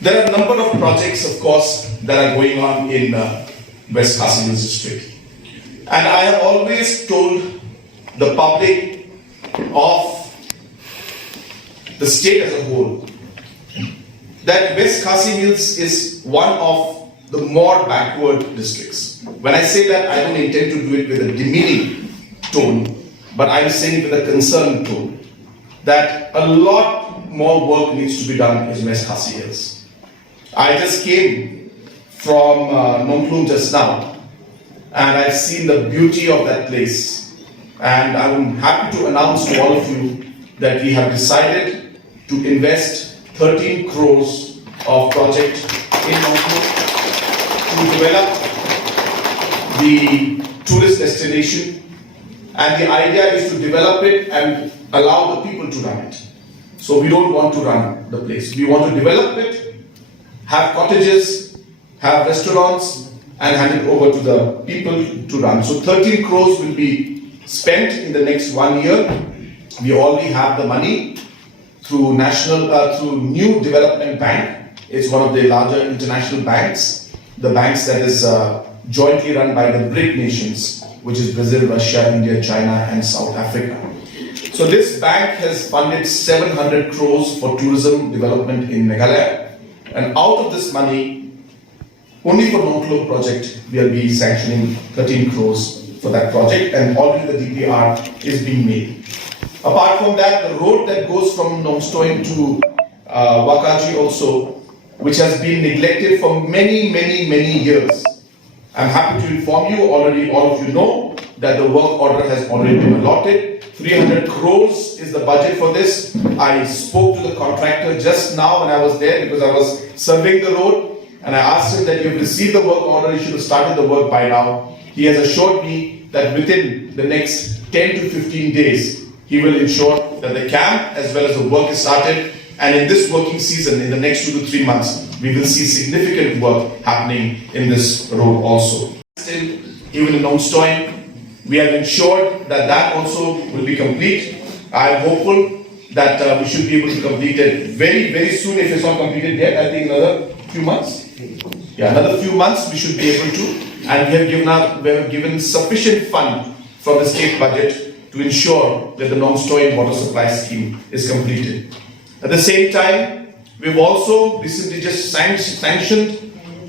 There are a number of projects, of course, that are going on in West Khasi Hills district. And I have always told the public of the state as a whole that West Khasi Hills is one of the more backward districts. When I say that, I don't intend to do it with a demeaning tone, but I'm saying it with a concerned tone, that a lot more work needs to be done in West Khasi Hills. I just came from Nongklung just now, and I've seen the beauty of that place. And I'm happy to announce to all of you that we have decided to invest 13 crores of project in Nongklung to develop the tourist destination. And the idea is to develop it and allow the people to run it. So we don't want to run the place. We want to develop it, have cottages, have restaurants, and hand it over to the people to run. So 13 crores will be spent in the next 1 year. We already have the money through through New Development Bank. It's one of the larger international banks, the banks that is jointly run by the BRIC nations, which is Brazil, Russia, India, China, and South Africa. So this bank has funded 700 crores for tourism development in Meghalaya. And out of this money, only for Nongklung project, we'll be sanctioning 13 crores for that project, and already the DPR is being made. Apart from that, the road that goes from Nongstoin to Wakaji also, which has been neglected for many years. I'm happy to inform you, already all of you know, that the work order has already been allotted. 300 crores is the budget for this. I spoke to the contractor just now when I was there because I was surveying the road, and I asked him that you've received the work order, you should have started the work by now. He has assured me that within the next 10 to 15 days, he will ensure that the camp as well as the work is started. And in this working season, in the next 2 to 3 months, we will see significant work happening in this road also. Still, even in Nongstoin, we have ensured that that also will be complete. I am hopeful that we should be able to complete it very soon. If it's not completed yet, I think another few months. Yeah, another few months we should be able to. And we have given sufficient fund from the state budget to ensure that the Nongstoin water supply scheme is completed. At the same time, we've also recently just sanctioned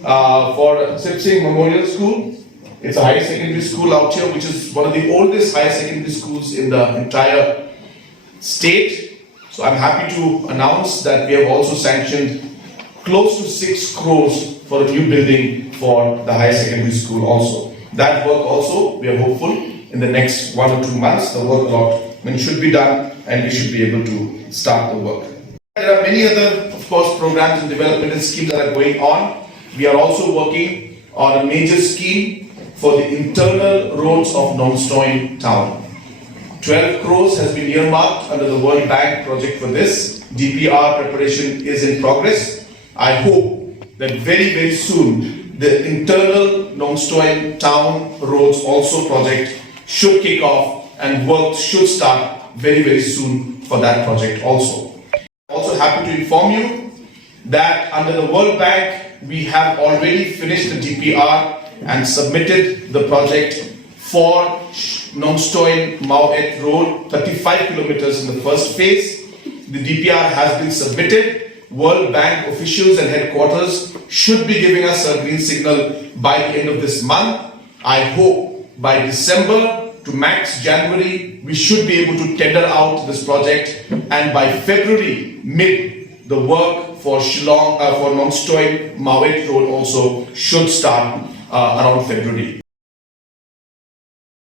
for Sipsing Memorial School. It's a higher secondary school out here, which is one of the oldest higher secondary schools in the entire state. So I'm happy to announce that we have also sanctioned close to 6 crores for a new building for the higher secondary school also. That work also, we are hopeful, in the next 1 or 2 months, the work allotment should be done and we should be able to start the work. There are many other, of course, programs and development schemes that are going on. We are also working on a major scheme for the internal roads of Nongstoin town. 12 crores has been earmarked under the World Bank project for this. DPR preparation is in progress. I hope that very soon the internal Nongstoin town roads also project should kick off and work should start very soon for that project also. I'm also happy to inform you that under the World Bank we have already finished the DPR and submitted the project for Nongstoin Mauet Road, 35 kilometers in the first phase. The DPR has been submitted. World Bank officials and headquarters should be giving us a green signal by the end of this month. I hope by December to max January, we should be able to tender out this project, and by February mid, the work for Nongstoin Mauet Road also should start around February.